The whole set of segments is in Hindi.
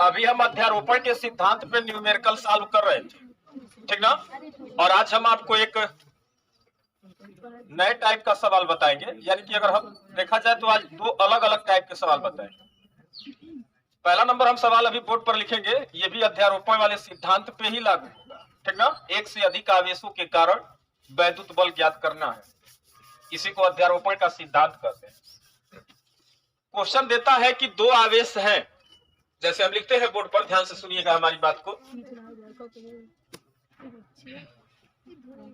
अभी हम अध्यारोपण के सिद्धांत पे न्यूमेरिकल सॉल्व कर रहे थे, ठीक ना। और आज हम आपको एक नए टाइप का सवाल बताएंगे, यानी कि अगर हम देखा जाए तो आज दो अलग अलग टाइप के सवाल बताएंगे। पहला नंबर हम सवाल अभी बोर्ड पर लिखेंगे, ये भी अध्यारोपण वाले सिद्धांत पे ही लागू होगा, ठीक ना। एक से अधिक आवेशों के कारण वैद्युत बल ज्ञात करना है, इसी को अध्यारोपण का सिद्धांत कहते हैं। क्वेश्चन देता है कि दो आवेश हैं, जैसे हम लिखते हैं बोर्ड पर, ध्यान से सुनिएगा हमारी बात को।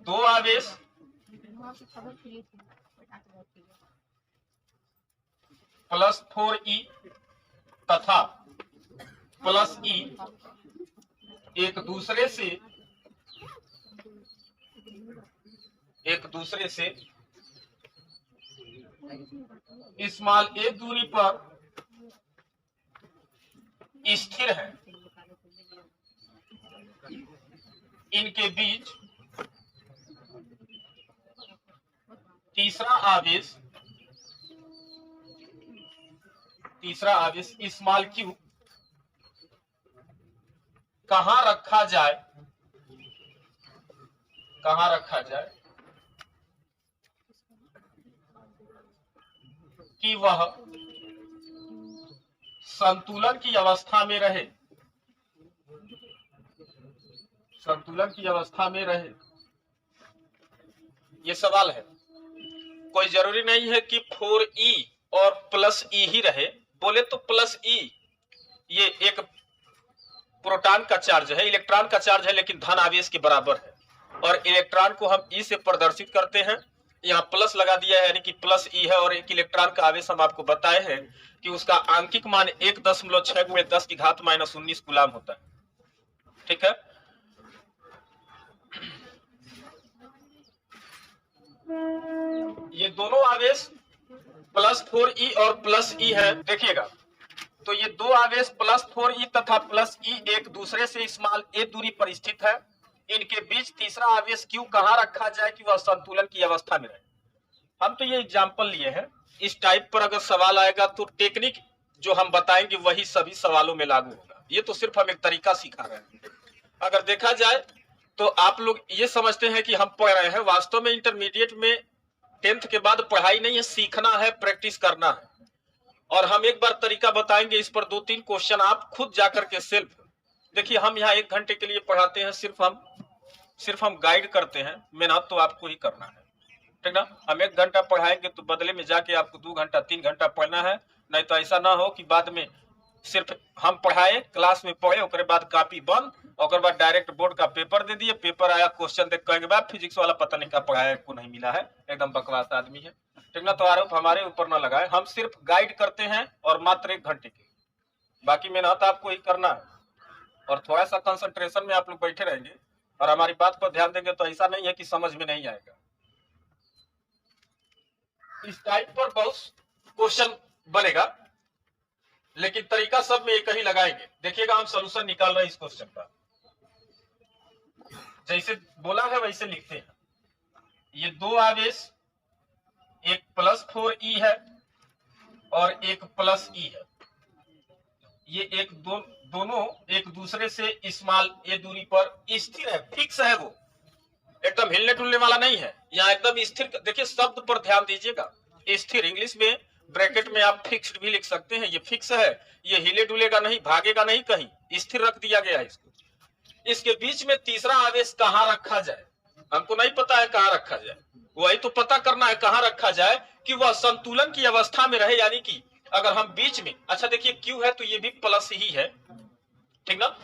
दो आवेश +4E तथा +E एक दूसरे से स्मॉल a दूरी पर स्थिर है, इनके बीच तीसरा आवेश स्मॉल q कहां रखा जाए कि वह संतुलन की अवस्था में रहे। ये सवाल है। कोई जरूरी नहीं है कि 4E और +E ही रहे, बोले तो +E ये एक प्रोटॉन का चार्ज है, इलेक्ट्रॉन का चार्ज है, लेकिन धन आवेश के बराबर है, और इलेक्ट्रॉन को हम E से प्रदर्शित करते हैं। यहाँ प्लस लगा दिया है, यानी कि +E है, और एक इलेक्ट्रॉन का आवेश हम आपको बताए हैं कि उसका आंकिक मान 1.6 × 10⁻⁻19 कूलाम होता है, ठीक है। ये दोनों आवेश +4E और +E है, देखिएगा। तो ये दो आवेश +4E तथा +E एक दूसरे से स्मॉल a दूरी पर स्थित है, इनके बीच तीसरा आवेश Q कहां रखा जाए कि वह संतुलन की अवस्था में रहे। हम तो ये एग्जाम्पल लिए हैं, इस टाइप पर अगर सवाल आएगा तो टेक्निक जो हम बताएंगे वही सभी सवालों में लागू होगा। ये तो सिर्फ हम एक तरीका सिखा रहे हैं। अगर देखा जाए तो आप लोग ये समझते हैं कि हम पढ़ रहे हैं, वास्तव में इंटरमीडिएट में 10th के बाद पढ़ाई नहीं है, सीखना है, प्रैक्टिस करना है। और हम एक बार तरीका बताएंगे, इस पर 2-3 क्वेश्चन आप खुद जाकर के सेल्फ देखिए। हम यहाँ 1 घंटे के लिए पढ़ाते हैं, सिर्फ हम गाइड करते हैं, मेहनत तो आपको ही करना है, ठीक ना। हम 1 घंटा पढ़ाएंगे तो बदले में जाके आपको 2 घंटा 3 घंटा पढ़ना है। नहीं तो ऐसा ना हो कि बाद में सिर्फ हम पढ़ाए, क्लास में पढ़े, उसके बाद कॉपी बंद, और बाद डायरेक्ट बोर्ड का पेपर दे दिए, पेपर आया, क्वेश्चन देख कहेंगे बाद फिजिक्स वाला पता नहीं क्या पढ़ाया, को नहीं मिला है, एकदम बकवास आदमी है, ठीक ना। तो आरोप हमारे ऊपर ना लगाए, हम सिर्फ गाइड करते हैं, और मात्र 1 घंटे की, बाकी मेहनत आपको ही करना है। और थोड़ा सा कंसंट्रेशन में आप लोग बैठे रहेंगे और हमारी बात पर ध्यान देंगे तो ऐसा नहीं है कि समझ में नहीं आएगा। इस टाइप पर बहुत क्वेश्चन बनेगा, लेकिन तरीका सब में एक ही लगाएंगे। देखिएगा हम सॉल्यूशन निकाल रहे हैं इस क्वेश्चन का, जैसे बोला है वैसे लिखते हैं। ये दो आवेश, एक +4E है और एक +E है, ये दोनों एक दूसरे से स्मॉल a दूरी पर स्थिर है, फिक्स है, वो एकदम हिलने डुलने वाला नहीं है, यहाँ एकदम स्थिर। देखिए शब्द पर ध्यान दीजिएगा, स्थिर इंग्लिश में ब्रैकेट में आप फिक्स्ड भी लिख सकते हैं, ये फिक्स है, ये हिले डुलेगा नहीं, भागेगा नहीं, कहीं स्थिर रख दिया गया है इसको। इसके बीच में तीसरा आवेश कहां रखा जाए, हमको नहीं पता है कहां रखा जाए, वही तो पता करना है कहां रखा जाए कि वह संतुलन की अवस्था में रहे। यानी कि अगर हम बीच में, अच्छा देखिए Q है तो ये भी प्लस ही है, ठीक ना।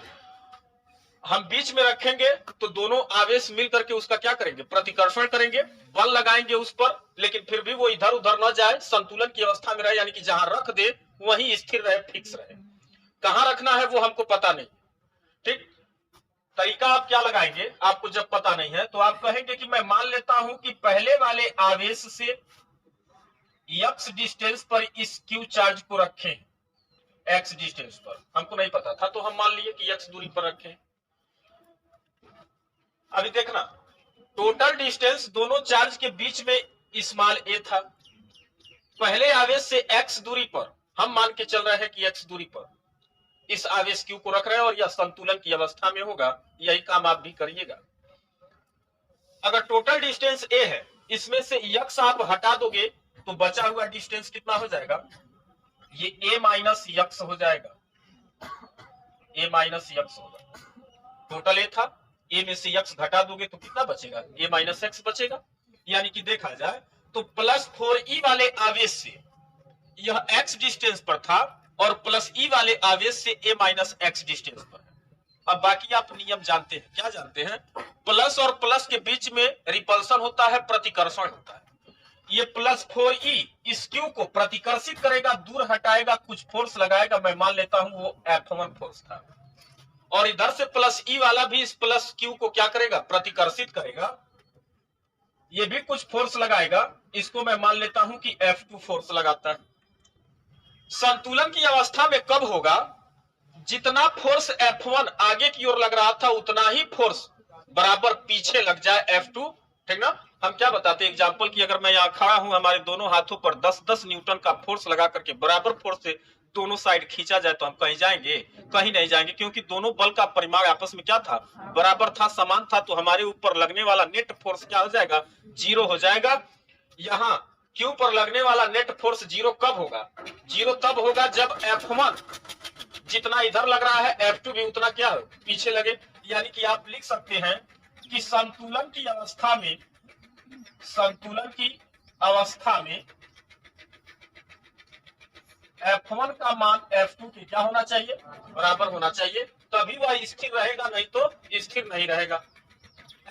हम बीच में रखेंगे तो दोनों आवेश मिल करके उसका क्या करेंगे, प्रतिकर्षण करेंगे, बल लगाएंगे उस पर, लेकिन फिर भी वो इधर उधर न जाए, संतुलन की अवस्था में रहे, यानी कि जहां रख दे वहीं स्थिर रहे, फिक्स रहे। कहां रखना है वो हमको पता नहीं, ठीक। तरीका आप क्या लगाएंगे, आपको जब पता नहीं है तो आप कहेंगे कि मैं मान लेता हूं कि पहले वाले आवेश से x डिस्टेंस पर इस Q चार्ज को रखें, x डिस्टेंस पर, हमको नहीं पता था तो हम मान लिए कि x दूरी पर रखें। अभी देखना, टोटल डिस्टेंस दोनों चार्ज के बीच में स्मॉल a था, पहले आवेश से x दूरी पर, हम मान के चल रहे हैं कि x दूरी पर, इस आवेश Q को रख रहे हैं और यह संतुलन की अवस्था में होगा। यही काम आप भी करिएगा। अगर टोटल डिस्टेंस a है, इसमें से x आप हटा दोगे तो बचा हुआ डिस्टेंस कितना हो जाएगा? ये a माइनस x हो जाएगा। a माइनस x होगा। टोटल a था, a में से x घटा दोगे तो कितना बचेगा? a माइनस x बचेगा। यानी कि देखा जाए तो प्लस 4e वाले आवेश से यह x डिस्टेंस पर था और प्लस e वाले आवेश से a माइनस x डिस्टेंस पर है। अब बाकी आप नियम जानते हैं। क्या जानते हैं? प्लस और प्लस के बीच में रिपल्सन होता है, प्रतिकर्षण होता है। ये प्लस 4e इस Q को प्रतिकर्षित करेगा, दूर हटाएगा, कुछ फोर्स लगाएगा। मैं मान लेता हूं वो F1 फोर्स था। और इधर से प्लस e वाला भी इस प्लस Q को क्या करेगा? प्रतिकर्षित करेगा। ये भी कुछ फोर्स लगाएगा। इसको मैं मान लेता हूं कि F2 फोर्स लगाता है। संतुलन की अवस्था में कब होगा? जितना फोर्स F1 आगे की ओर लग रहा था उतना ही फोर्स बराबर पीछे लग जाए F2। ठीक ना? हम क्या बताते हैं एग्जांपल की, अगर मैं यहाँ खड़ा हूं, हमारे दोनों हाथों पर 10-10 न्यूटन का फोर्स लगा करके बराबर फोर्स से दोनों साइड खींचा जाए तो हम कहीं जाएंगे? कहीं नहीं जाएंगे, क्योंकि दोनों बल का परिमाण आपस में क्या था? बराबर था, समान था। तो हमारे ऊपर लगने वाला नेट फोर्स क्या हो जाएगा? 0 हो जाएगा। यहाँ Q पर लगने वाला नेट फोर्स 0 कब होगा? 0 तब होगा जब F1 जितना इधर लग रहा है F2 भी उतना क्या हो? पीछे लगे। यानी कि आप लिख सकते हैं कि संतुलन की अवस्था में F1 का मान F2 के क्या होना चाहिए? बराबर होना चाहिए, तभी वह स्थिर रहेगा, नहीं तो स्थिर नहीं रहेगा।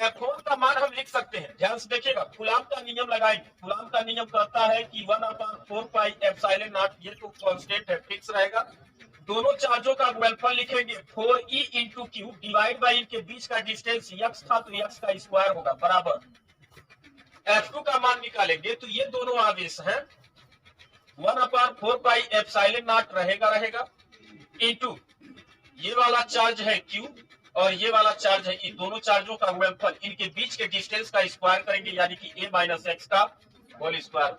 F1 का मान हम लिख सकते हैं, ध्यान से देखिएगा। कूलाम का नियम लगाएंगे। कूलाम का नियम कहता है कि 1/4 पाई एप्सिलॉन नॉट, ये तो कांस्टेंट है, फिक्स रहेगा। दोनों चार्जों का गुणनफल लिखेंगे 4e into Q divide by इनके बीच का डिस्टेंस x था तो x का स्क्वायर होगा बराबर। F2 का मान निकालेंगे तो ये दोनों आवेश हैं 1/4 पाई एप्सिलॉन नॉट रहेगा इंटू ये वाला चार्ज है Q और ये वाला चार्ज है E। दोनों चार्जों का गुणनफल इनके बीच के डिस्टेंस का स्क्वायर करेंगे, यानी कि a माइनस x का होल स्क्वायर।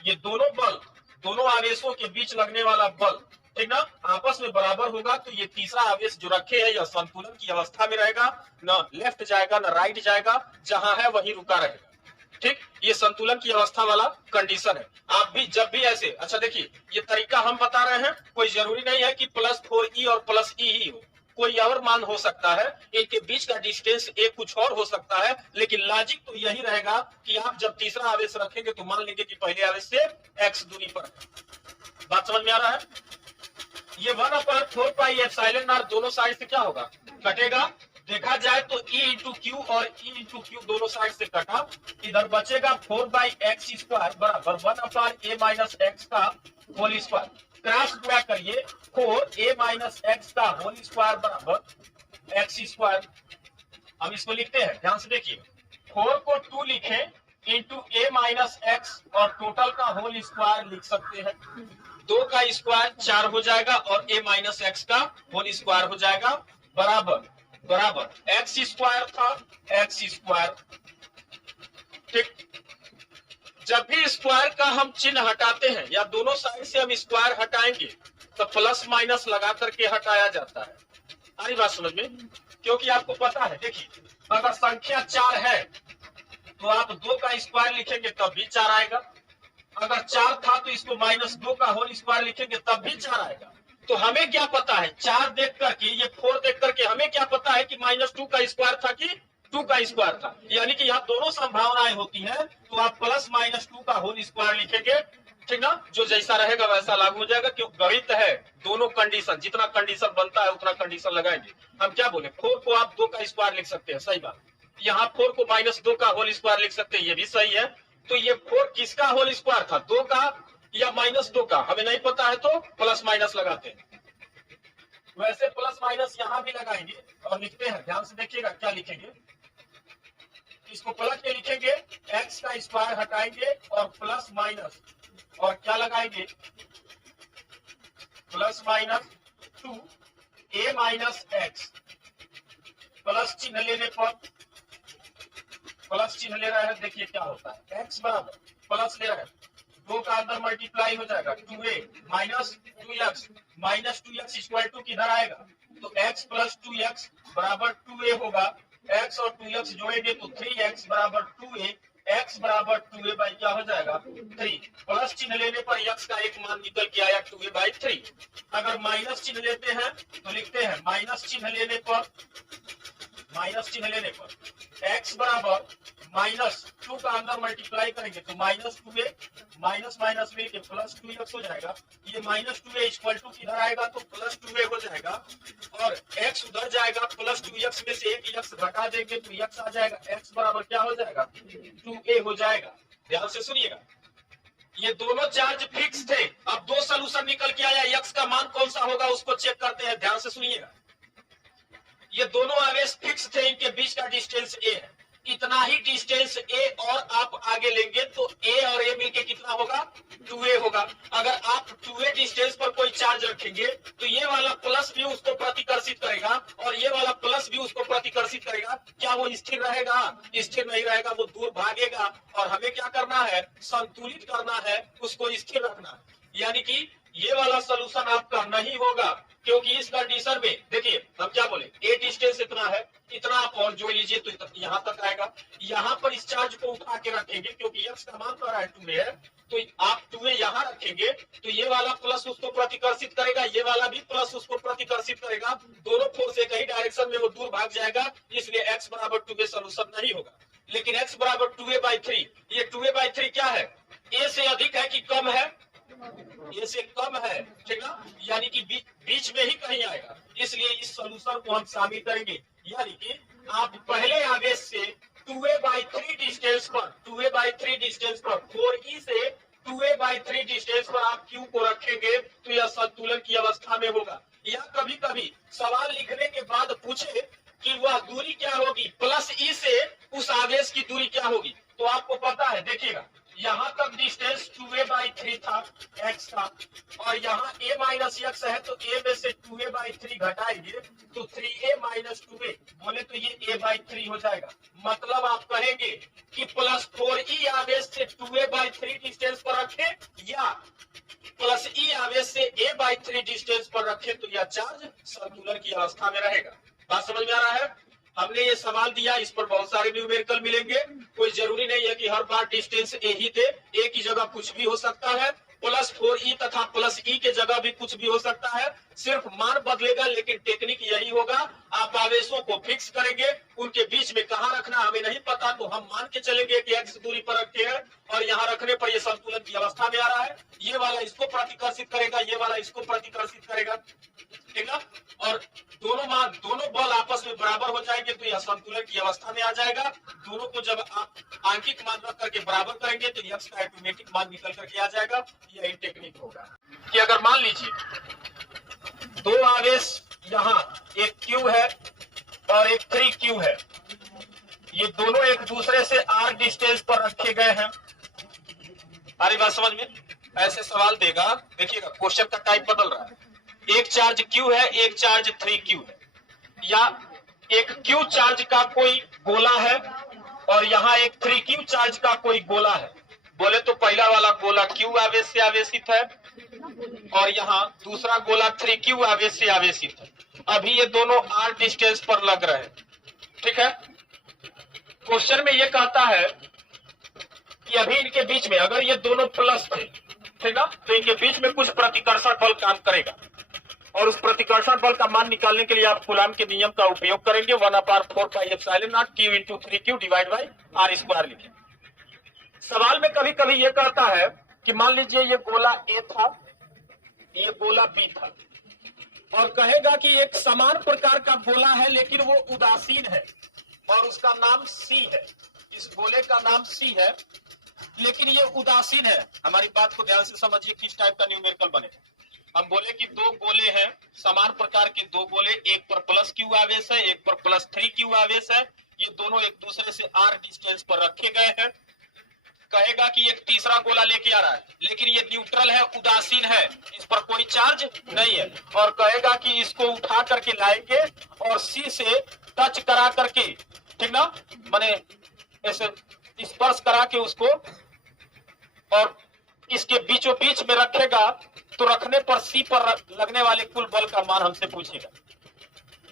ये दोनों बल, दोनों आवेशों के बीच लगने वाला बल, ठीक ना, आपस में बराबर होगा। तो ये तीसरा आवेश जो रखे है यह संतुलन की अवस्था में रहेगा, न लेफ्ट जाएगा न राइट जाएगा, जहां है वहीं रुका रहेगा। ठीक, ये संतुलन की अवस्था वाला कंडीशन है। आप भी जब भी ऐसे, अच्छा देखिए, ये तरीका हम बता रहे हैं, कोई जरूरी नहीं है कि प्लस 4e और प्लस e ही हो, कोई और मान हो सकता है। इनके बीच का डिस्टेंस एक कुछ और हो सकता है, लेकिन लॉजिक तो यही रहेगा कि आप जब तीसरा आवेश रखेंगे तो मान लेंगे कि पहले आवेश से x दूरी पर। बात समझ में आ रहा है? ये 1/4 पाई एप्सिलॉन नॉट दोनों साइड से क्या होगा? कटेगा। देखा जाए तो E इंटू क्यू और E इंटू क्यू दोनों साइड से कटा, इधर बचेगा 4/x स्क्वायर बराबर 1/a माइनस x का होल स्क्वायर। क्रॉस गुणा करिए, 4a माइनस x का होल स्क्वायर बराबर x स्क्वायर। हम इसको लिखते हैं, ध्यान से देखिए। 4 को 2 लिखें इंटू a माइनस x और टोटल का होल स्क्वायर लिख सकते हैं। 2 का स्क्वायर 4 हो जाएगा और a माइनस x का होल स्क्वायर हो जाएगा बराबर x स्क्वायर था x स्क्वायर। ठीक, जब भी स्क्वायर का हम चिन्ह हटाते हैं या दोनों साइड से हम स्क्वायर हटाएंगे तो प्लस माइनस लगा करके हटाया जाता है। सारी बात समझ में? क्योंकि आपको पता है, देखिए, अगर संख्या 4 है तो आप 2 का स्क्वायर लिखेंगे तब भी 4 आएगा। अगर 4 था तो इसको -2 का होल स्क्वायर लिखेंगे तब भी 4 आएगा। तो हमें क्या पता है? 4 देख करके, ये 4 देख करके हमें क्या पता है कि -2 का स्क्वायर था कि 2 का स्क्वायर था। यानी कि यहाँ दोनों संभावनाएं होती हैं, तो आप प्लस -2 का होल स्क्वायर लिखेंगे, ठीक ना, जो जैसा रहेगा वैसा लागू हो जाएगा। क्यों? गणित है, दोनों कंडीशन, जितना कंडीशन बनता है उतना कंडीशन लगाएंगे। हम क्या बोले, 4 को आप 2 का स्क्वायर लिख सकते हैं, सही बात। यहाँ 4 को -2 का होल स्क्वायर लिख सकते हैं, ये भी सही है। तो ये 4 किसका होल स्क्वायर था? 2 का या -2 का? हमें नहीं पता है तो प्लस माइनस लगाते हैं। वैसे प्लस माइनस यहाँ भी लगाएंगे और लिखते हैं, ध्यान से देखिएगा क्या लिखेंगे। इसको पलट के लिखेंगे, x का स्क्वायर हटाएंगे और प्लस माइनस और क्या लगाएंगे? Plus minus 2a minus x। Plus चिन्ह लेने पर, प्लस चिन्ह ले रहा है, देखिए क्या होता है, x बराबर प्लस ले रहा है, 2 का अंदर मल्टीप्लाई हो जाएगा 2a minus 2x minus 2x equal to किधर आएगा, तो x प्लस 2x बराबर 2a होगा। x और 2x जोड़ेंगे तो 3x बराबर 2a, x बराबर 2a बाई क्या हो जाएगा 3। प्लस चिन्ह लेने पर x का एक मान निकल के आया 2a बाई 3। अगर माइनस चिन्ह लेते हैं तो लिखते हैं माइनस चिन्ह लेने पर x बराबर माइनस 2 का अंदर मल्टीप्लाई करेंगे तो माइनस 2a माइनस माइनस मिलके प्लस 2x हो जाएगा। ये माइनस 2a इक्वल टू किधर आएगा तो प्लस 2a हो जाएगा और x उधर जाएगा, प्लस 2x में से एक x घटा देंगे तो x आ जाएगा, x बराबर क्या हो जाएगा 2a हो जाएगा। ध्यान से सुनिएगा, ये दोनों चार्ज फिक्स थे। अब दो सोल्यूशन निकल के आया, x का मान कौन सा होगा उसको चेक करते हैं। ध्यान से सुनिएगा, ये दोनों आवेश फिक्स थे, इनके बीच का डिस्टेंस a है। इतना ही डिस्टेंस a और आप आगे लेंगे तो a और a मिलके कितना होगा 2a होगा। अगर आप 2a डिस्टेंस पर कोई चार्ज रखेंगे तो ये वाला प्लस भी उसको प्रतिकर्षित करेगा और ये वाला प्लस भी उसको प्रतिकर्षित करेगा। क्या वो स्थिर रहेगा? स्थिर नहीं रहेगा, वो दूर भागेगा। और हमें क्या करना है, संतुलित करना है, उसको स्थिर रखना है। यानी कि ये वाला सोल्यूशन आपका नहीं होगा, क्योंकि इस कंडीशन में देखिए हम क्या बोले, ए डिस्टेंस इतना है, इतना आप और जोड़ लीजिए तो यहाँ तक आएगा। यहाँ पर इस चार्ज को उठा के रखेंगे क्योंकि x का मान तो है 2a है, तो आप 2a यहाँ रखेंगे तो ये वाला प्लस उसको प्रतिकर्षित करेगा, ये वाला भी प्लस उसको प्रतिकर्षित करेगा। दोनों फोर्स एक ही डायरेक्शन में वो दूर भाग जाएगा, इसलिए x बराबर 2a सोल्यूशन नहीं होगा। लेकिन x बराबर 2a बाई 3, ये 2a बाई 3 क्या है, a से अधिक है कि कम है, ये से कम है, ठीक ना, यानी कि बीच में ही कहीं आएगा। इसलिए इस सॉल्यूशन को हम शामिल करेंगे। यानी कि आप पहले आवेश से 2a बाई 3 डिस्टेंस पर 2a बाई 3 डिस्टेंस पर 4e से 2a बाई 3 डिस्टेंस पर आप q को रखेंगे तो यह संतुलन की अवस्था में होगा। या कभी कभी सवाल लिखने के बाद पूछे कि वह दूरी क्या होगी, प्लस e से उस आवेश की दूरी क्या होगी, तो आपको पता है, देखिएगा यहाँ तक डिस्टेंस 2a बाई 3 था x का, और यहाँ a माइनस x है तो a में से 2a बाई 3 घटाएंगे तो 3a माइनस 2a, बोले तो ये a बाई 3 हो जाएगा। मतलब आप कहेंगे कि प्लस 4e आवेश से 2a बाई 3 डिस्टेंस पर रखें या प्लस e आवेश से a बाई 3 डिस्टेंस पर रखें तो यह चार्ज संतुलन की अवस्था में रहेगा। बात समझ में आ रहा है? हमने ये सवाल दिया, इस पर बहुत सारे न्यूमेरिकल मिलेंगे। कोई जरूरी नहीं है कि हर बार डिस्टेंस ए ही दे, ए की जगह कुछ भी हो सकता है, प्लस 4e तथा प्लस e के जगह भी कुछ भी हो सकता है, सिर्फ मान बदलेगा। लेकिन टेक्निक यही होगा, आप आवेशों को फिक्स करेंगे, उनके बीच में कहाँ रखना हमें नहीं पता तो हम मान के चलेंगे कि x दूरी पर रखे हैं और यहाँ रखने पर ये संतुलन की अवस्था में आ रहा है। ये वाला इसको प्रतिकर्षित करेगा, ये वाला इसको प्रतिकर्षित करेगा, ठीक है, और दोनों बल आपस में बराबर हो जाएंगे तो यह संतुलन की अवस्था में आ जाएगा। दोनों को जब आप आंकिक मान रख करके बराबर करेंगे तो x का ऑटोमेटिक मान निकल करके आ जाएगा। यही टेक्निक होगा कि अगर मान लीजिए दो आवेश, यहाँ एक q है और एक 3q है, ये दोनों एक दूसरे से r डिस्टेंस पर रखे गए हैं। अरे बात समझ में? ऐसे सवाल देगा, देखिएगा क्वेश्चन का टाइप बदल रहा है। एक चार्ज q है, एक चार्ज 3q है, या एक q चार्ज का कोई गोला है और यहाँ एक 3q चार्ज का कोई गोला है। बोले तो पहला वाला गोला q आवेश से आवेशित है और यहाँ दूसरा गोला 3q आवेश से आवेशित है। अभी ये दोनों r डिस्टेंस पर लग रहे हैं, ठीक है। क्वेश्चन में ये कहता है कि अभी इनके बीच में अगर ये दोनों प्लस थे, ठीक ना, तो इनके बीच में कुछ प्रतिकर्षण बल काम करेगा और उस प्रतिकर्षण बल का मान निकालने के लिए आप कूलाम के नियम का उपयोग करेंगे। 1/4πε0 q into 3q divide by r square लिखें। सवाल में कभी कभी ये कहता है कि मान लीजिए ये गोला A था, ये गोला B था, और कहेगा कि एक समान प्रकार का गोला है लेकिन वो उदासीन है और उसका नाम C है। इस गोले का नाम C है लेकिन ये उदासीन है। हमारी बात को ध्यान से समझिए, किस टाइप का न्यूमेरिकल बनेगा। हम बोले कि दो गोले हैं, समान प्रकार के दो गोले, एक पर प्लस q आवेश है, एक पर प्लस 3q आवेश है। ये दोनों एक दूसरे से r डिस्टेंस पर रखे गए हैं। कहेगा कि एक तीसरा गोला लेके आ रहा है लेकिन ये न्यूट्रल है, उदासीन है, इस पर कोई चार्ज नहीं है, और कहेगा कि इसको उठा करके लाएंगे और C से टच करा करके, ठीक ना, माने ऐसे स्पर्श करा के उसको, और इसके बीचों बीच में रखेगा तो रखने पर सी पर लगने वाले कुल बल का मान हमसे पूछेगा।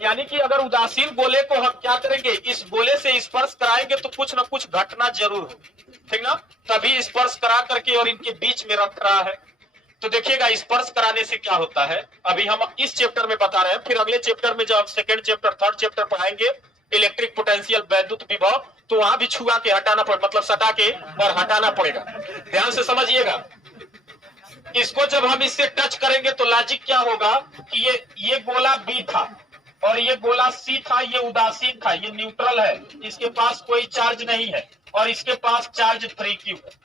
यानी कि अगर उदासीन गोले को हम क्या करेंगे, इस गोले से स्पर्श कराएंगे तो कुछ ना कुछ घटना जरूर हो, ठीक ना, तभी स्पर्श करा करके और इनके बीच में रख रहा है। तो देखिएगा स्पर्श कराने से क्या होता है, अभी हम इस चैप्टर में बता रहे हैं, फिर अगले चैप्टर में जब सेकंड चैप्टर थर्ड चैप्टर पढ़ाएंगे इलेक्ट्रिक पोटेंशियल वैद्युत विभव, तो वहां भी छुआ के हटाना पड़ेगा, मतलब सटा के और हटाना पड़ेगा। ध्यान से समझिएगा। इसको जब हम इससे टच करेंगे तो लॉजिक क्या होगा कि ये गोला बी था और ये गोला सी था, ये उदासीन था, ये न्यूट्रल है, इसके पास कोई चार्ज नहीं है और इसके पास चार्ज 3q है।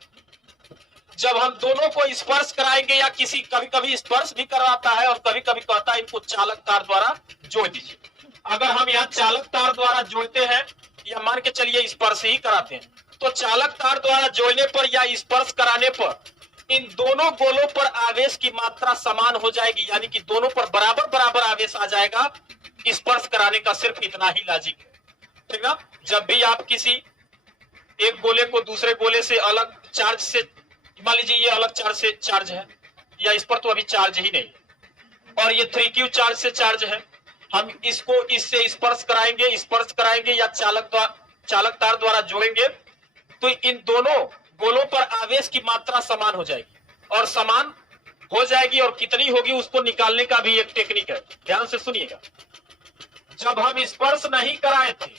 जब हम दोनों को स्पर्श कराएंगे या किसी कभी कभी स्पर्श भी करवाता है और कभी कभी कहता है इनको चालक तार द्वारा जोड़ दीजिए। अगर हम यहाँ चालक तार द्वारा जोड़ते हैं या मान के चलिए स्पर्श ही कराते हैं, तो चालक तार द्वारा जोड़ने पर या स्पर्श कराने पर इन दोनों गोलों पर आवेश की मात्रा समान हो जाएगी, यानी कि दोनों पर बराबर बराबर आवेश आ जाएगा। स्पर्श कराने का सिर्फ इतना ही लॉजिक है, ठीक ना। जब भी आप किसी एक गोले को दूसरे गोले से अलग चार्ज से, मान लीजिए ये अलग चार्ज से चार्ज है या इस पर तो अभी चार्ज ही नहीं और ये 3q चार्ज से चार्ज है, हम इसको इससे स्पर्श कराएंगे या चालक तार द्वारा जोड़ेंगे तो इन दोनों गोलों पर आवेश की मात्रा समान हो जाएगी और समान हो जाएगी और कितनी होगी उसको निकालने का भी एक टेक्निक है। ध्यान से सुनिएगा। जब हम स्पर्श नहीं कराए थे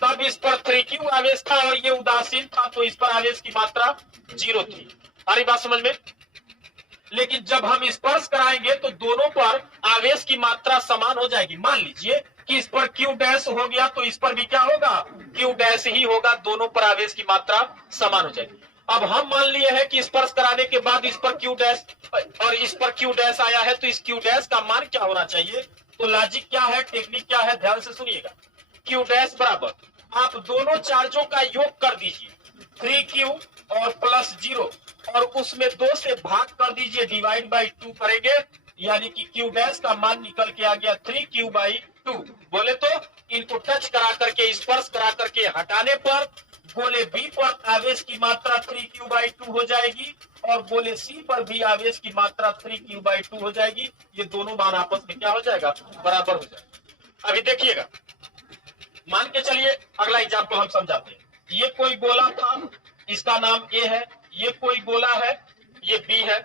तब इस पर 3q आवेश था और ये उदासीन था, तो इस पर आवेश की मात्रा 0 थी। हमारी बात समझ में। लेकिन जब हम स्पर्श कराएंगे तो दोनों पर आवेश की मात्रा समान हो जाएगी। मान लीजिए कि इस पर q डैश हो गया तो इस पर भी क्या होगा, q डैश ही होगा, दोनों पर आवेश की मात्रा समान हो जाएगी। अब हम मान लिए हैं कि स्पर्श कराने के बाद इस पर q डैश और इस पर q डैश आया है, तो इस q डैश का मान क्या होना चाहिए। तो लॉजिक क्या है, टेक्निक क्या है, ध्यान से सुनिएगा। q डैश बराबर आप दोनों चार्जों का योग कर दीजिए 3q और प्लस 0 और उसमें 2 से भाग कर दीजिए, डिवाइड बाई 2 करेंगे, यानी कि q डैश का मान निकल के आ गया 3q बाई 2। बोले तो इनको टच करा करके स्पर्श करा करके हटाने पर गोले B पर आवेश की मात्रा 3q बाई 2 हो जाएगी और गोले C पर भी आवेश की मात्रा 3q बाई 2 हो जाएगी। ये दोनों मान आपस में क्या हो जाएगा, बराबर हो जाएगा। अभी देखिएगा, मान के चलिए अगला एग्जाम्पल हम समझाते हैं। ये कोई गोला था, इसका नाम A है, ये कोई गोला है, ये B है।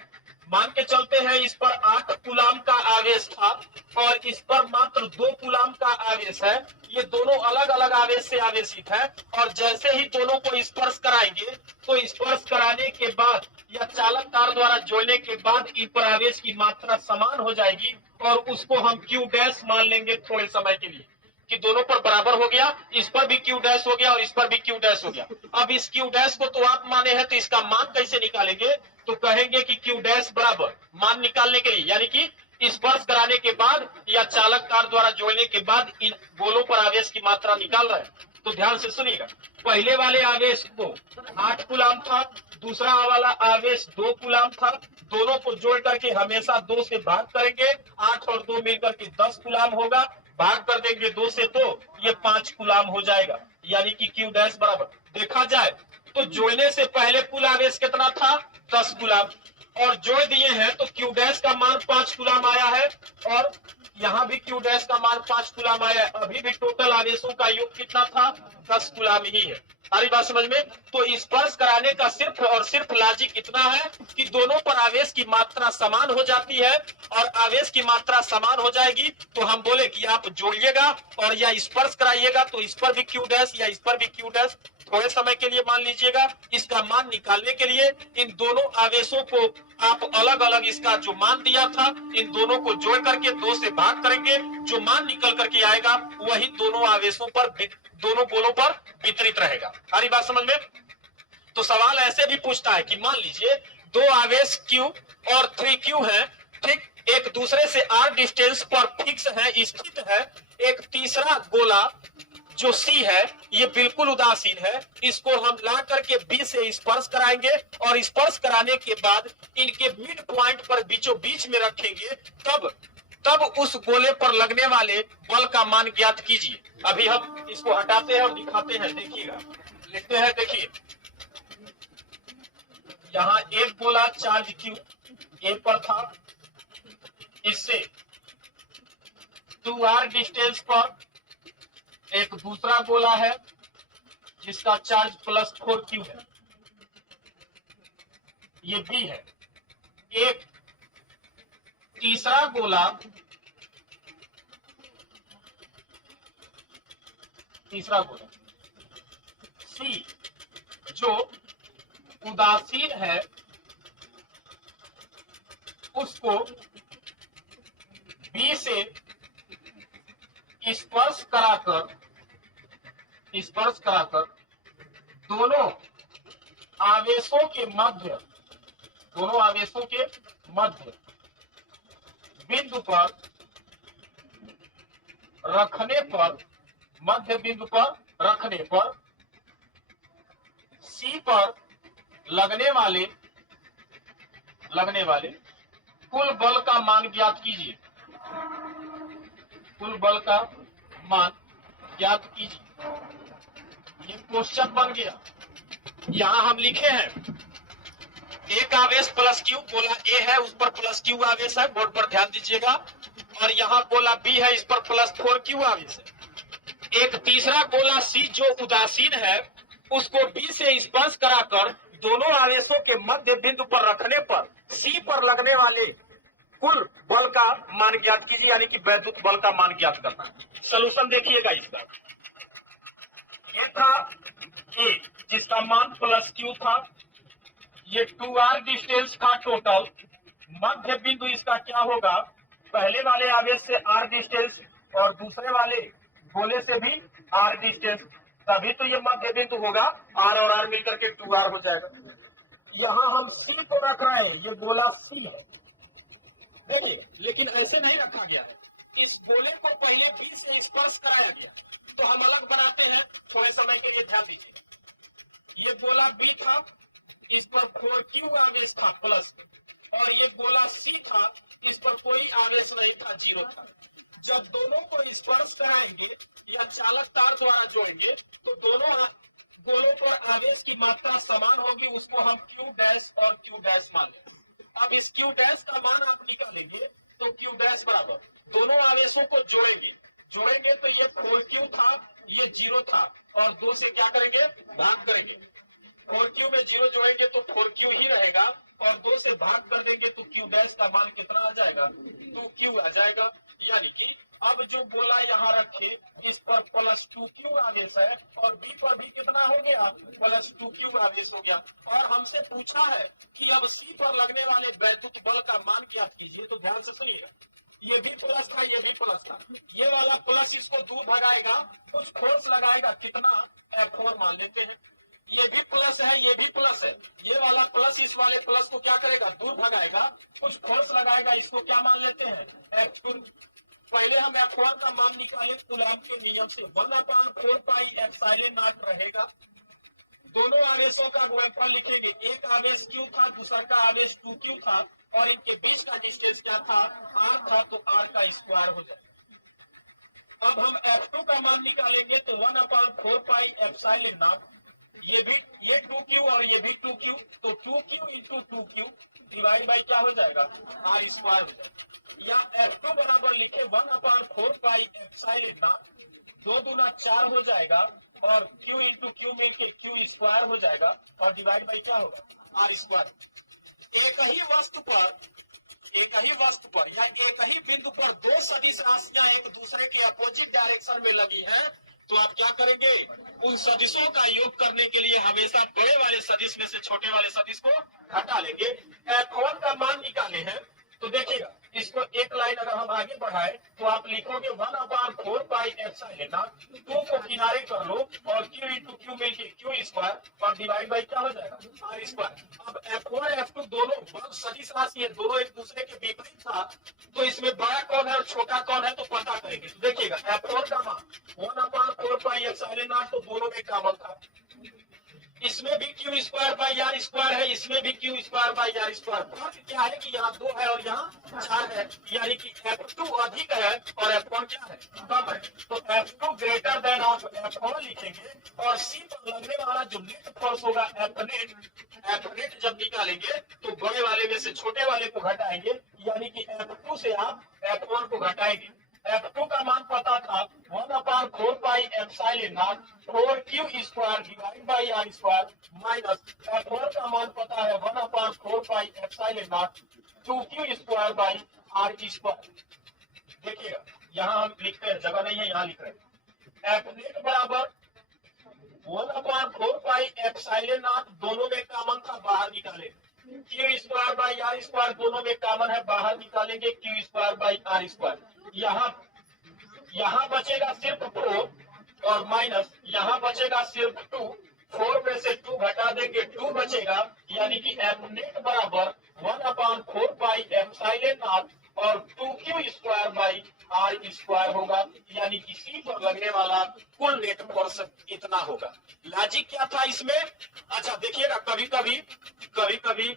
मान के चलते हैं इस पर 8 कूलाम का आवेश था और इस पर मात्र 2 कूलाम का आवेश है। ये दोनों अलग अलग आवेश से आवेशित है और जैसे ही दोनों को स्पर्श कराएंगे तो स्पर्श कराने के बाद या चालक तार द्वारा जोड़ने के बाद इन पर आवेश की मात्रा समान हो जाएगी और उसको हम q डैश मान लेंगे थोड़े समय के लिए कि दोनों पर बराबर हो गया, इस पर भी q डैश हो गया और इस पर भी q डैश हो गया। अब इस q डैश को तो आप माने हैं, तो इसका मान कैसे निकालेंगे, तो कहेंगे कि q डैश बराबर मान निकालने के लिए, यानी कि स्पर्श कराने के बाद या चालक तार द्वारा जोड़ने के बाद इन गोलों पर आवेश की मात्रा निकाल रहे हैं। तो ध्यान से सुनिएगा, पहले वाले आवेश को 8 कूलाम था, दूसरा वाला आवेश 2 कूलाम था, दोनों को जोड़ करके हमेशा 2 से भाग करेंगे, 8 और 2 मिलकर के 10 कूलाम होगा, भाग कर देंगे 2 से तो ये 5 कूलाम हो जाएगा, यानी कि q डैश बराबर। देखा जाए तो जोड़ने से पहले कुल आवेश कितना था, 10 कूलाम, और जोड़ दिए हैं तो q डैश का मान 5 कूलाम आया है और यहाँ भी q डैश का मान 5 कूलाम आया है। अभी भी टोटल आवेशों का योग कितना था, 10 कूलाम ही है। सारी बात समझ में। तो स्पर्श कराने का सिर्फ और सिर्फ लॉजिक इतना है कि दोनों पर आवेश की मात्रा समान हो जाती है और आवेश की मात्रा समान हो जाएगी तो हम बोले कि आप जोड़िएगा और या स्पर्श कराइएगा तो इस पर भी q डैश या इस पर भी q डैश थोड़े समय के लिए मान लीजिएगा। इसका मान निकालने के लिए इन दोनों आवेशों को आप अलग अलग इसका जो मान दिया था इन दोनों को जोड़ करके 2 से भाग करेंगे, जो मान निकल करके आएगा वही दोनों आवेशों पर दोनों गोलों पर वितरित रहेगा। सारी बात समझ में। तो सवाल ऐसे भी पूछता है कि मान लीजिए 2 आवेश q और 3q है, ठीक, एक दूसरे से r डिस्टेंस पर फिक्स है, स्थित है। एक तीसरा गोला जो C है ये बिल्कुल उदासीन है, इसको हम ला करके B से स्पर्श कराएंगे और स्पर्श कराने के बाद इनके मिड पॉइंट पर बीचों बीच में रखेंगे, तब उस गोले पर लगने वाले बल का मान ज्ञात कीजिए। अभी हम इसको हटाते हैं और दिखाते हैं, देखिएगा, लिखते हैं, देखिए यहाँ एक गोला चार्ज Q A पर था, इससे 2r डिस्टेंस पर एक दूसरा गोला है जिसका चार्ज +4Q है, ये B है। एक तीसरा गोला C जो उदासीन है उसको B से स्पर्श कराकर दोनों आवेशों के मध्य बिंदु पर रखने पर C पर लगने वाले कुल बल का मान ज्ञात कीजिए। ये क्वेश्चन बन गया। यहां हम लिखे हैं एक आवेश +Q, गोला A है उस पर +Q आवेश है, बोर्ड पर ध्यान दीजिएगा, और यहाँ गोला B है इस पर +4Q आवेश है। एक तीसरा गोला C जो उदासीन है उसको B से स्पर्श कराकर दोनों आवेशों के मध्य बिंदु पर रखने पर C पर लगने वाले कुल बल का मान ज्ञात कीजिए, यानी कि वैद्युत बल का मान ज्ञात करना। सॉल्यूशन देखिएगा इसका। ये था A जिसका मान +Q था, ये 2r डिस्टेंस था टोटल, मध्य बिंदु इसका क्या होगा, पहले वाले आवेश से r डिस्टेंस और दूसरे वाले गोले से भी r डिस्टेंस, तभी तो ये मध्य बिंदु होगा, r और r मिलकर के 2r हो जाएगा। यहां हम C को रख रहे हैं, ये गोला C है, देखिए, लेकिन ऐसे नहीं रखा गया है, इस गोले को पहले B से स्पर्श कराया गया, तो हम अलग बनाते हैं, थोड़े समय के लिए ध्यान दीजिए। ये गोला B था, इस पर 4Q आवेश था प्लस, और ये गोला C था, इस पर कोई आवेश नहीं था, 0 था। जब दोनों को स्पर्श कराएंगे या चालक तार द्वारा जोड़ेंगे तो दोनों गोलों पर आवेश की मात्रा समान होगी, उसको हम Q डैश और Q डैश मान लेंगे। अब इस Q डैश का मान आप निकालेंगे तो Q डैश बराबर, दोनों आवेशों को जोड़ेंगे तो ये 4Q था, ये 0 था, और 2 से क्या करेंगे, भाग करेंगे। 4Q में 0 जोड़ेंगे तो 4Q ही रहेगा, और 2 से भाग कर देंगे तो Q डैश का मान कितना आ जाएगा, 2Q आ जाएगा। यानी कि अब जो गोला यहाँ रखे इस पर +2Q आवेश है, और B पर भी कितना हो गया, +2Q आवेश हो गया। और हमसे पूछा है कि अब C पर लगने वाले वैद्युत बल का मान ज्ञात कीजिए, तो ध्यान से सुनिएगा। ये भी प्लस था, ये भी प्लस था, ये वाला प्लस इसको दूर भगाएगा, कुछ फोर्स लगाएगा, कितना, F4 मान लेते हैं। ये भी प्लस है, ये भी प्लस है, ये वाला प्लस इस वाले प्लस को क्या करेगा, दूर भगाएगा, कुछ फोर्स लगाएगा, इसको क्या मान लेते हैं, F2। पहले हम F1 का मान निकाले कूलॉम के नियम से, 1/4 पाई एप्सिलॉन नॉट रहेगा। दोनों आवेशों का गुणनफल लिखेंगे, एक आवेश Q था, दूसरा का आवेश 2Q था, और इनके बीच का डिस्टेंस क्या था, R था, तो R का स्क्वायर हो जाएगा। अब हम F2 का मान निकालेंगे तो 1/4 पाई एप्सिलॉन नॉट, ये 2Q और ये भी 2Q, तो 2Q into 2Q divide by क्या हो जाएगा, R स्क्वायर हो जाएगा। या F2 बराबर लिखे 1/4 पाई एप्सिलॉन नॉट, 2 दूना 4 हो जाएगा, और Q इंटू Q मिलके Q स्क्वायर हो जाएगा, और डिवाइड बाई क्या होगा, R स्क्वायर। एक ही वस्तु पर या एक ही बिंदु पर दो सदिश राशियां एक दूसरे के अपोजिट डायरेक्शन में लगी हैं, तो आप क्या करेंगे, उन सदिशों का योग करने के लिए हमेशा बड़े वाले सदिश में से छोटे वाले सदिश को हटा लेंगे। F1 का मान निकाले हैं, तो देखिएगा इसको एक लाइन अगर हम आगे बढ़ाए तो आप लिखोगे 1/4 पाई एप्सिलॉन नॉट, 2 को किनारे कर लो, और Q इंटू Q मिलके Q स्क्वायर, और डिवाइड बाई क्या हो जाएगा, R स्क्वायर। अब F1 F2 दोनों बल सदिश राशि है, दोनों एक दूसरे के विपरीत था, तो इसमें बड़ा कौन है और छोटा कौन है, तो पता करेंगे। तो देखिएगा F1 का मान 1/4 पाई एप्सिलॉन नॉट, तो दोनों में कॉमन था, इसमें भी Q square by R square है, इसमें भी Q square by R square. फर्क क्या है कि यहाँ 2 है और यहाँ 4 है, यानी कि F2 अधिक है और F1 क्या है, कम है। तो F2 greater than of F1 लिखेंगे, और C पर लगने वाला जो नेट फोर्स होगा F एफ नेट जब निकालेंगे तो बड़े वाले में से छोटे वाले को घटाएंगे, यानी कि F2 से आप F1 को घटाएंगे। F2 का मान पता था 1/4 pi epsilon not 4q square divide by r square, minus F1 का मान पता है 1/4 pi epsilon not 2q square by r square. देखिएगा यहाँ हम लिखते हैं, जगह नहीं है यहाँ लिख रहे हैं, F नेट बराबर 1/4 पाई एप्सिलॉन नॉट, दोनों में कॉमन था बाहर निकाले, q square by r square दोनों में कॉमन है बाहर निकालेंगे, q square by r square. यहाँ बचेगा सिर्फ 4 और माइनस यहाँ बचेगा सिर्फ 2, 4 में से 2 घटा देंगे 2 बचेगा, यानी कि F नेट बराबर 1/4 पाई एप्सिलॉन नॉट और 2q square by r square होगा, यानी कि C पर लगने वाला कुल नेट फोर्स इतना होगा। लॉजिक क्या था इसमें? अच्छा देखिएगा, कभी कभी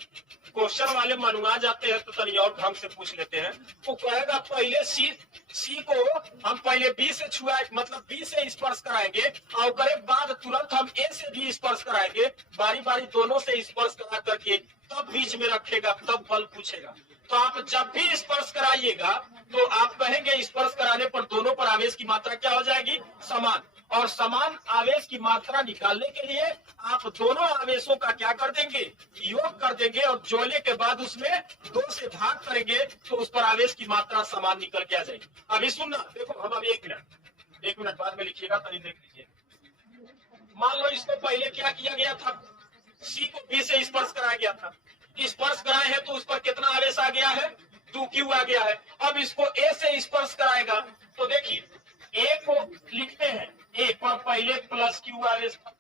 क्वेश्चन वाले मनुआ जाते हैं तो तनी और ढंग से पूछ लेते हैं। वो कहेगा पहले सी को हम पहले बी से छुआए, मतलब बी से स्पर्श कराएंगे और करे बाद तुरंत हम ए से भी स्पर्श कराएंगे, बारी बारी दोनों से स्पर्श करा करके तब बीच में रखेगा, तब बल पूछेगा। तो आप जब भी स्पर्श कराइएगा तो आप कहेंगे स्पर्श कराने पर दोनों पर आवेश की मात्रा क्या हो जाएगी? समान। और समान आवेश की मात्रा निकालने के लिए आप दोनों आवेशों का क्या कर देंगे? योग कर देंगे और जोड़ने के बाद उसमें 2 से भाग करेंगे तो उस पर आवेश की मात्रा समान निकल के आ जाएगी। अभी सुनना, देखो हम अभी 1 मिनट बाद में लिखिएगा, तनी देख लीजिए। मान लो इसको पहले क्या किया गया था, सी को बी से स्पर्श कराया गया था, स्पर्श कराए हैं तो उस पर कितना आवेश आ गया है? 2q आ गया है। अब इसको ए से स्पर्श कराएगा तो देखिए ए को लिखते हैं, ए पर पहले प्लस q आवेश था,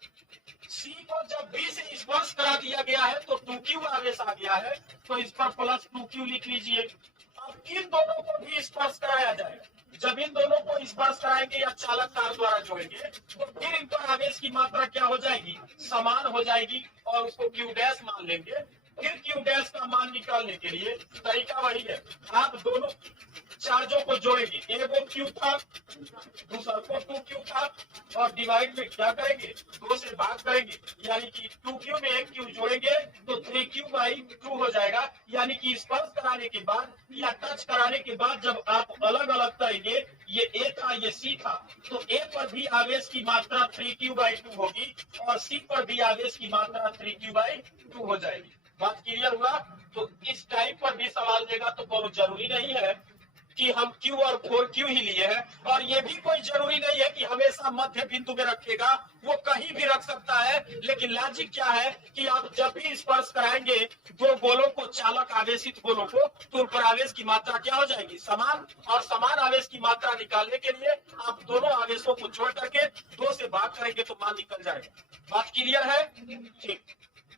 सी को जब बी से स्पर्श करा दिया गया है तो 2q आवेश आ गया है, तो इस पर प्लस 2q लिख लीजिए। अब इन दोनों को भी स्पर्श कराया जाएगा, जब इन दोनों को स्पर्श कराएंगे या चालक तार द्वारा जोड़ेंगे तो फिर इन पर आवेश की मात्रा क्या हो जाएगी? समान हो जाएगी और उसको q डैश मान लेंगे। फिर q डैश का मान निकालने के लिए तरीका वही है, आप दोनों चार्जों को जोड़ेंगे, एक वो q था दूसरा को 2q था और डिवाइड में क्या करेंगे? 2 से भाग करेंगे, यानी कि 2q में एक q जोड़ेंगे तो 3q बाई 2 हो जाएगा। यानी कि स्पर्श कराने के बाद या टच कराने के बाद जब आप अलग अलग करेंगे, ये a था ये c था, तो a पर भी आवेश की मात्रा 3q बाई 2 होगी और c पर भी आवेश की मात्रा 3q बाई 2 हो जाएगी। बात क्लियर हुआ? तो इस टाइप पर भी सवाल देगा तो बहुत जरूरी नहीं है कि हम q और 4q ही लिए हैं, और ये भी कोई जरूरी नहीं है कि हमेशा मध्य बिंदु में रखेगा, वो कहीं भी रख सकता है। लेकिन लॉजिक क्या है कि आप जब भी स्पर्श कराएंगे दो गोलों को, चालक आवेशित गोलों को, तो उन पर आवेश की मात्रा क्या हो जाएगी? समान। और समान आवेश की मात्रा निकालने के लिए आप दोनों आवेशों को जोड़ करके 2 से भाग करेंगे तो मान निकल जाएगा। बात क्लियर है? ठीक।